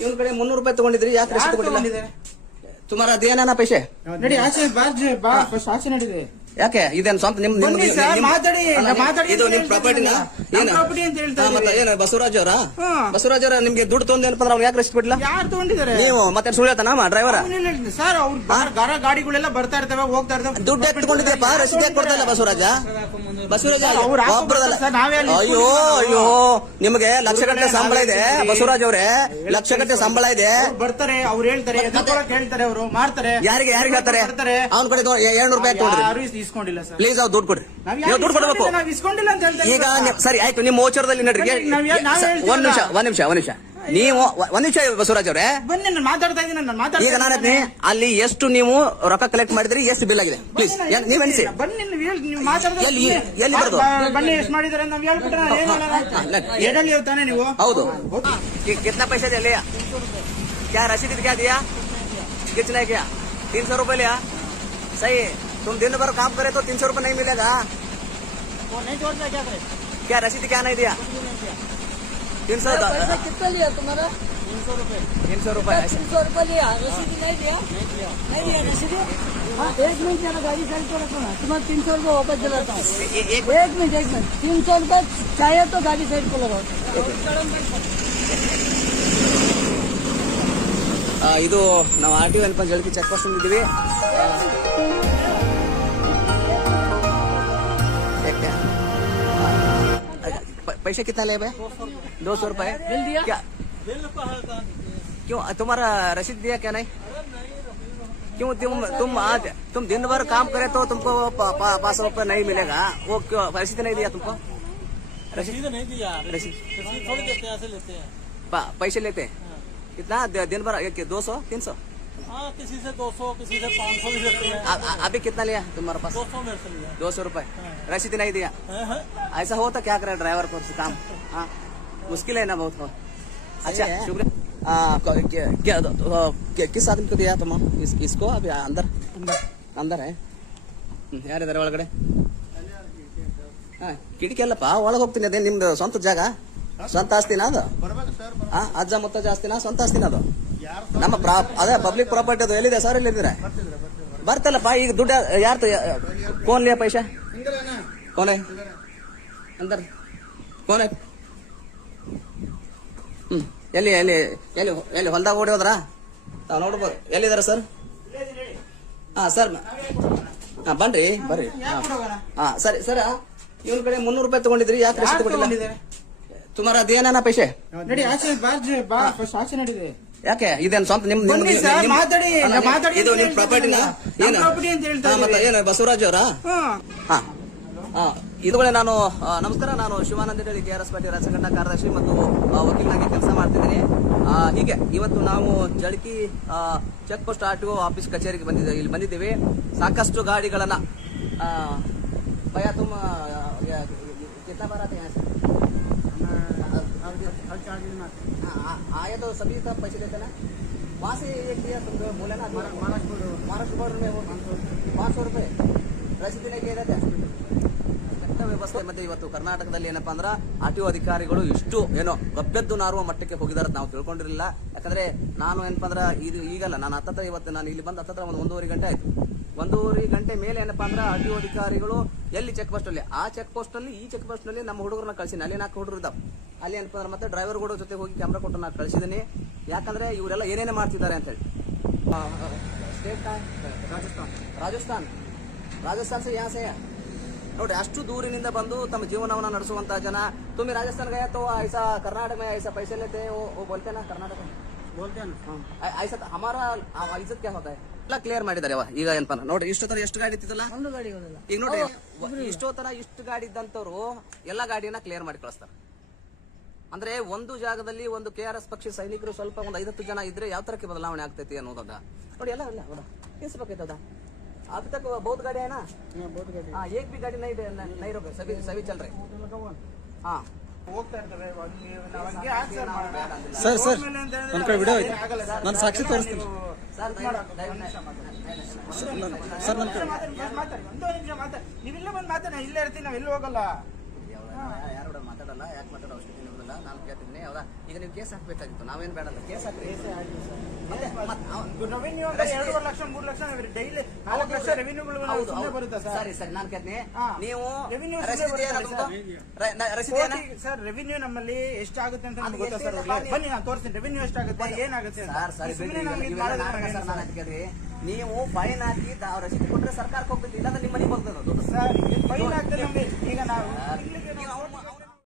ಇವನ್ ಕಡೆ ಮುನ್ನೂರು ರೂಪಾಯಿ ತಗೊಂಡಿದ್ರಿ ಯಾಕೆ ರಸೀದಿ ಕೊಟ್ಟಿಲ್ಲ? ತುಮಾರ ಅದೇನ ಪೈಸೆ? ನಡಿ ಆಚೆ ಬಾರ್ಜಿ ಬಾ ಫಸ್ಟ್ ಆಚೆ ನಡಿದೆ ಯಾಕೆ? ಇದೇನ್ ಸ್ವಂತ ನಿಮ್ ಬನ್ನಿ ಮಾತಾಡಿ, ಮಾತಾಡಿ ಇದು ಅಂತ ನಿಮ್ ಹೇಳ್ತಾ ಪ್ರಾಪರ್ಟಿನ ಇದ್ದೀರಾ? property ಅಂತ ಹೇಳ್ತಾ ಮತ್ತೆ ಇದ್ದೀರಿ. ಏನು ಬಸವರಾಜ್ ಅವರ? ಹಾ. ಬಸವರಾಜ್ ಅವರ ನಿಮ್ಗೆ ದುಡ್ಡು ತೊಂದ್ರೆ ಏನಪ್ಪ ಅವ್ನು ಯಾಕೆ ರಸೀದಿ ಕೊಟ್ಟಿಲ್ಲ ಯಾರು ತಗೊಂಡಿದ್ದಾರೆ? ನೀವು ಮತ್ತೆ ಸುಳ್ಳು ಡ್ರೈವರ್ ಡ್ರೈವರ ಅವ್ನೇನ್ ಹೇಳ್ತಾನೆ? ಸರ್ ಅವ್ರ ಗಾಡಿಗಳೆಲ್ಲ ಬರ್ತಾ ಇರ್ತವೆ ಹೋಗ್ತಾ ಇರ್ತವೆ. ದುಡ್ಡು ಯಾಕೆ ತಗೊಂಡಿದ್ಯಪ್ಪ ರಸೀದಿ ಯಾಕೆ ಕೊಡ್ತಾ ಇಲ್ಲ ಬಸವರಾಜ. ಬಸವರಾಜ ಅಯ್ಯೋ. ಅಯ್ಯೋ ನಿಮಗೆ ಲಕ್ಷ ಗಟ್ಟಲೆ ಸಂಬಳ ಇದೆ ಬಸವರಾಜ್ ಅವರೇ ಲಕ್ಷ ಗಟ್ಟಲೆ ಸಂಬಳ ಇದೆ. ಬರ್ತಾರೆ ಅವ್ರು ಹೇಳ್ತಾರೆ ಹೇಳ್ತಾರೆ ಅವರು ಮಾಡ್ತಾರೆ ಯಾರಿಗೆ ಯಾರಿಗೆ ಹೇಳ್ತಾರೆ? ಅವ್ನ ಕಡೆ ಏಳ್ನೂರು ರೂಪಾಯಿ ಇಸ್- ಇಸ್ಕೊಂಡಿಲ್ಲ ಸರ್. ಪ್ಲೀಸ್ ಅವ್ರು ದುಡ್ಡು ಕೊಡ್ರಿ. ನಾವ್ ದುಡ್ಡು ಕೊಡ್ಬೇಕು. ಈಗ ಸರಿ? ಆಯ್ತು ನಿಮ್ಮ ಓಚರದಲ್ಲಿ ನಡ್ರಿ. ಒಂದ್ ನಿಮಿಷ ಒಂದ್ ನಿಮಿಷ ಒಂದ್ ನಿಮಿಷ. ನೀವು ಒಂದ್ ನಿಮಿಷ ಬಸವರಾಜ್ ಅವರೇ ಬನ್ನಿ ನಾನು ಮಾತಾಡ್ತಾ ಇದ್ದೀನಿ ನಾನು ಮಾತಾಡ್ತಾ ಈಗ ನಾನು ಇದ್ದೀನಿ. ಅಲ್ಲಿ ಎಷ್ಟು ನೀವು ರೊಕ್ಕ ಕಲೆಕ್ಟ್ ಮಾಡಿದ್ರಿ ಎಷ್ಟು ಬಿಲ್ ಆಗಿದೆ ಪ್ಲೀಸ್ ಬನ್ನಿ, ನೀವ್ ಎಣಿಸಿ ಬನ್ನಿ ನೀವು ಹೇಳಿ ನೀವು ಮಾತಾಡ್ತಾ ಎಲ್ಲಿ- ಇದ್ದೀನಿ. ಎಲ್ಲಿ ಬರೋದು? ಬ- ಬನ್ನಿ ಎಷ್ಟು ಮಾಡಿದಾರೆ ನಾವ್ ಹೇಳ್ಬಿಟ್ರೆ ನಾವ್ ಏನ್ ಹೇಳೋಣ? ಎಡಲಿ ತಾನೆ ನೀವು ಹೌದು कि- कितना पैसा दे लिया क्या रसीद क्या दिया कितना क्या तीन सौ रूपये लिया सही है तुम दिन भर काम करे तो तीन सौ रूपये नहीं मिलेगा क्या रसीद क्या नहीं दिया तीन सौ पैसा कितना लिया तुम्हारा तीन सौ रूपये ऐसे तीन सौ रुपया लिया रसीद नहीं दिया नहीं दिया रसीद हाँ एक मिनट जरा गाड़ी साइड को रखो ना तुम्हारा तीन सौ रुपया वापस दिलाता हूँ ए- एक एक मिनट एक मिनट तीन सौ रुपया चाहिए तो गाड़ी साइड को लगाओ ಆ, ಇದು ನಾವು R T O Jalaki check post ಇದ್ದೀವಿ पैसे कितना ले भाई? दो सौ रूपए। क्या? क्यों? तुम्हारा रसीद दिया क्या नहीं? क्यों तुम तुम आज तुम दिन भर काम करे तो तुमको पाँच सौ रुपये नहीं मिलेगा? वो क्यों रसीद नहीं दिया तुमको? रसीद नहीं दिया। रसीद। रसीद थोड़ी देते हैं लेते हैं। पैसे लेते हैं? कितना? दिन भर दो सौ तीन सौ? हाँ किसी से 200 किसी से 500 भी लेते हैं आ- आ- अभी कितना लिया तुम्हारे पास 200 मेरे से लिया दो सौ रूपये रसीद नहीं दिया हैं, हैं? ऐसा हो तो क्या करे ड्राइवर को काम हाँ मुश्किल है ना बहुत हो अच्छा शुक्रिया आ, क- क्या क्या- तो, क्या- किस आदमी को दिया तुम इस, इसको अभी अंदर अंदर है ಹ್ಮ್, ಯಾರಿದ್ದಾರೆ ಒಳಗಡೆ ಹಾ ಕಿಟಕಿ ಅಲ್ಲಪ್ಪ ಒಳಗೆ ಹೋಗ್ತೀನಿ ಅದೇ ನಿಮ್ದು ಸ್ವಂತ ಜಾಗ ಸ್ವಂತ ಆಸ್ತಿನ ಅದು ಹಾ ಅಜ್ಜ ಮುತ್ತಜ್ಜ ಆಸ್ತಿನ ಸ್ವಂತ ಆಸ್ತಿನ ಅದು ನಮ್ಮ ಪ್ರಾ ಅದೇ ಪಬ್ಲಿಕ್ ಪ್ರಾಪರ್ಟಿ ಅದು ಎಲ್ಲಿದೆ ಸರ್ ಎಲ್ಲಿದ್ದೀರಾ ಬರ್ತಲ್ಲಪ್ಪ ಈಗ ದುಡ್ಡು ಕೋನ್ ಕೋನ್ಲಿಯ ಪೈಸಾ? ಕೋಲೆ ಅಂತಾರ ಕೋಲೆ ಹ್ಞೂ ಎಲ್ಲಿ ಎಲ್ಲಿ ಎಲ್ಲಿ ಎಲ್ಲಿ ಹೊಲ್ದಾಗ ಓಡಿ ಹೋದ್ರಾ? ತಾವು ನೋಡ್ಬೋದು. ಎಲ್ಲಿದಾರ ಸರ್ ಹಾಂ ಸರ್ ಹಾಂ ಬನ್ರಿ ಬರ್ರಿ ಹಾ ಸರಿ ಸರ್ ಇವ್ರ ಕಡೆ ಮುನ್ನೂರು ರೂಪಾಯಿ ತಗೊಂಡಿದ್ರಿ ಯಾಕೆ ರಸೀದಿ ಕೊಟ್ಟಿಲ್ಲ? ತುಮಾರ ಅದೇನ ಪೈಸೆ? ನಡಿ ಆಚೆ ಬಾ ಆಚೆ ನಡಿದೆ ಯಾಕೆ ಇದೇನ್ ಸ್ವಂತ ನಿಮ್ ಮಾತಾಡಿ. ಇದು ಏನು ಬಸವರಾಜ್ ಅವರ ಹಾ ನಾನು ನಮಸ್ಕಾರ ನಾನು ಶಿವಾನಂದ ಹೇಳಿ ಕೆ ಆರ್ ಎಸ್ ಪಾಟೀಲ್ ರಾಜಸಂಘಟನಾ ಕಾರ್ಯದರ್ಶಿ ಮತ್ತು ವಕೀಲನಾಗಿ ಕೆಲಸ ಮಾಡ್ತಿದ್ದೀನಿ ಹೀಗೆ ಇವತ್ತು ನಾವು Jalaki check post R T O office ಕಚೇರಿಗೆ ಬಂದಿದ್ದೇವೆ ಇಲ್ಲಿ ಬಂದಿದ್ದೀವಿ ಸಾಕಷ್ಟು ಗಾಡಿಗಳನ್ನ ಭಯ ತುಂಬ ಕಿತ್ನಾ ಬರತ್ತೆ से हाँ, आ- आए तो सभी का पैसे देते ना वहाँ से एक दिया तुम जो बोले ना महाराष्ट्र बॉर्डर में वो पाँच सौ रुपये ರಸೀದಿ नहीं ಕೇಳಿದೆ ಕೆಟ್ಟ ವ್ಯವಸ್ಥೆ ಮಧ್ಯೆ ಇವತ್ತು ಕರ್ನಾಟಕದಲ್ಲಿ ಏನಪ್ಪಾ ಅಂದ್ರ ಆರ್ ಟಿ ಒ ಅಧಿಕಾರಿಗಳು ಇಷ್ಟು ಏನೋ ಗಬ್ಬೆದ್ದು ನಾರುವ ಮಟ್ಟಕ್ಕೆ ಹೋಗಿದಾರೆ ನಾವು ತಿಳ್ಕೊಂಡಿರಲಿಲ್ಲ ಯಾಕಂದ್ರೆ ನಾನು ಏನಪ್ಪಾ ಅಂದ್ರ ಇದು ಈಗಲ್ಲ ನಾನು ಹತ್ತತ್ರ ಇವತ್ತು ನಾನು ಇಲ್ಲಿ ಬಂದ ಹತ್ತತ್ರ ಒಂದು ಒಂದೂವರೆ ಗಂಟೆ ಆಯ್ತು ಒಂದೂವರೆ ಗಂಟೆ ಮೇಲೆ ಏನಪ್ಪಾ ಅಂದ್ರೆ ಆರ್ ಟಿ ಒ ಅಧಿಕಾರಿಗಳು ಎಲ್ಲಿ ಚೆಕ್ ಪೋಸ್ಟ್ ಅಲ್ಲಿ ಆ ಚೆಕ್ ಪೋಸ್ಟ್ ಅಲ್ಲಿ ಈ ಚೆಕ್ ಪೋಸ್ಟ್ ನಲ್ಲಿ ನಮ್ಮ ಹುಡುಗರನ್ನ ಕಳಿಸಿನಿ ಅಲ್ಲಿ ನಾಲ್ಕು ಹುಡುಗರು ಇದ್ದಾವೆ ಅಲ್ಲಿ ಏನಪ್ಪಾ ಅಂದ್ರೆ ಮತ್ತೆ ಡ್ರೈವರ್ ಕೂಡ ಜೊತೆ ಹೋಗಿ ಕ್ಯಾಮ್ರಾ ಕೊಟ್ಟು ನಾನು ಕಳಿಸಿದ್ದೀನಿ ಯಾಕಂದ್ರೆ ಇವರೆಲ್ಲ ಏನೇನೇ ಮಾಡ್ತಿದ್ದಾರೆ ಅಂತ ಹೇಳಿ ಸ್ಟೇಟ್ ರಾಜಸ್ಥಾನ್ ರಾಜಸ್ಥಾನ್ ರಾಜಸ್ಥಾನ್ ಸೆ ಯಾ ಸೆ ಹೈ? ನೋಡ್ರಿ ಅಷ್ಟು ದೂರಿನಿಂದ ಬಂದು ತಮ್ಮ ಜೀವನವನ್ನ ನಡೆಸುವಂತ ಜನ ತುಮಿ ರಾಜಸ್ಥಾನ್ ಗಯಾ ತೋ ಐಸಾ ಕರ್ನಾಟಕ में ऐसा पैसे लेते हैं वो वो बोलते हैं ना कर्नाटक में बोलते हैं ना ऐ- ऐसा तो हमारा आ- इज्जत क्या होता है ಎಲ್ಲ ಕ್ಲಿಯರ್ ಮಾಡಿದ್ದಾರೆ. ಅವ ಈಗ ಏನಪ್ಪ ನೋಡ್ರಿ ತರ ಎಷ್ಟು ಗಾಡಿ ಇತ್ತಲ್ಲ ಒಂದು ಗಾಡಿ ಈಗ ನೋಡ್ರಿ ತರ ಇಷ್ಟು ಗಾಡಿ ಇದ್ದಂತವ್ರು ಎಲ್ಲಾ ಗಾಡಿನ ಕ್ಲಿಯರ್ ಮಾಡಿ ಕಳಿಸ್ತಾರೆ. ಅಂದ್ರೆ ಒಂದು ಜಾಗದಲ್ಲಿ ಒಂದು ಕೆ ಆರ್ ಎಸ್ ಪಕ್ಷಿ ಸೈನಿಕರು ಸ್ವಲ್ಪ ಒಂದು ಐದತ್ತು ಜನ ಇದ್ರೆ ಯಾವ ತರಕ್ಕೆ ಬದಲಾವಣೆ ಆಗ್ತೈತಿ ಅನ್ನೋದ ನೋಡಿ ಎಲ್ಲ ಇಲ್ಲ ತಿಳಿಸ್ಬೇಕೈತದ ಅಭಿ ತಕ್ಕ ಬಹುತ್ ಗಾಡಿ ಏನಾ ಏಕ್ ಬಿ ಗಾಡಿ. ನೈಡ್ ನೈರೋ ಸವಿ ಸವಿ ಚಲ್ರಿ. ಹಾ. ಸರ್ ಸರ್ ಸಾಕ್ಷಿ ತೋರಿಸ್ತೀನಿ. सर ಸರ್ ಒಂದು ನನ್ನ ಕಡೆ ಮಾತಾಡಿ. ಮಾತಾಡಿ ಒಂದೇ ನಿಮಿಷ ಮಾತಾಡಿ. ನೀವು ಇಲ್ಲೇ ಬಂದು ಮಾತಾಡಿ ಇಲ್ಲೇ ಇರ್ತೀನಿ ನಾವ್ ಎಲ್ಲಿ ಹೋಗಲ್ಲ. ಯಾರು ಮಾತಾಡಲ್ಲ ಯಾಕೆ ಮಾತಾಡೋ ಅವಶ್ಯಕತೆ ಇಲ್ಲ ನಾನು ಕೇಳ್ತಿದ್ದೀನಿ ಹೌದಾ? ಈಗ ನೀವು ಕೇಸ್ ಹಾಕ್ಬೇಕಾಗಿತ್ತು. ನಾವೇನ್ ಬೇಡಲ್ಲ ಕೇಸ್ ಹಾಕ್ರಿ. ಮತ್ತೆ ಸರ್. ಸರಿ ಸರಿ ನಾನು ಕೇಳ್ತೀನಿ. ನೀವು ಸರ್. ರೆವಿನ್ಯೂ ನಮ್ಮಲ್ಲಿ ಎಷ್ಟಾಗುತ್ತೆ ಅಂತ ನಿಮ್ಗೆ ಗೊತ್ತಾ ಸರ್? ಬನ್ನಿ. ನಾನು ತೋರಿಸ್ತೀನಿ. ರೆವಿನ್ಯೂ ಎಷ್ಟಾಗುತ್ತೆ? ಏನಾಗುತ್ತೆ ಅಂತ. ಸರ್ ನೀವು ಫೈನ್ ಹಾಕಿ ರಸೀದಿ ಕೊಟ್ಟರೆ ಸರ್ಕಾರಕ್ಕೆ ಹೋಗ್ಬೇಕು ಇಲ್ಲಾಂದ್ರೆ ನಿಮ್ಮ ಮನೆಗೆ ಹೋಗ್ತದೆ ಸರ್ ಫೈನ್ ಈಗ ನಾವು